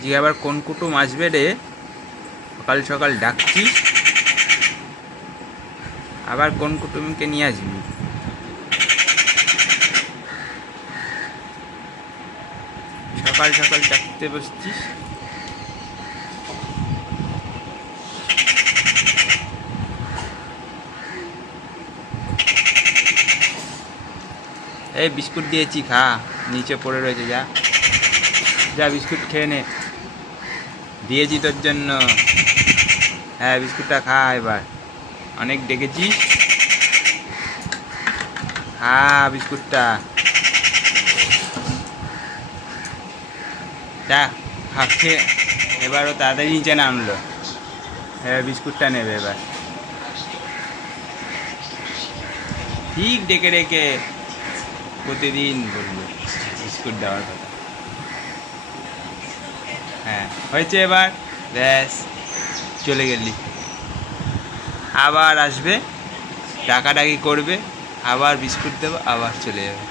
আজকে আবার কোন কুটুম আসবে রে? সকাল সকাল ডাকছিস, আবার কোন কুটুমকে নিয়ে আসবি? সকাল সকাল ডাকতে বসছিস। এই বিস্কুট দিয়েছি, খা, নিচে পড়ে রয়েছে, যা যা বিস্কুট খেয়ে নে, দিয়েছি তোর জন্য। হ্যাঁ, বিস্কুটটা খা এবার, অনেক ডেকেছিস, খা বিস্কুটটা, যা খা খেয়ে। এবারও তাড়াতাড়ি নিচে নামলো। হ্যাঁ, বিস্কুটটা নেবে এবার। ঠিক ডেকে ডেকে প্রতিদিন বললো বিস্কুট দেওয়ার কথা। হ্যাঁ, হয়েছে এবার, ব্যাস, চলে গেলি। আবার আসবে, ডাকাডাকি করবে, আবার বিস্কুট দেবো, আবার চলে যাবে।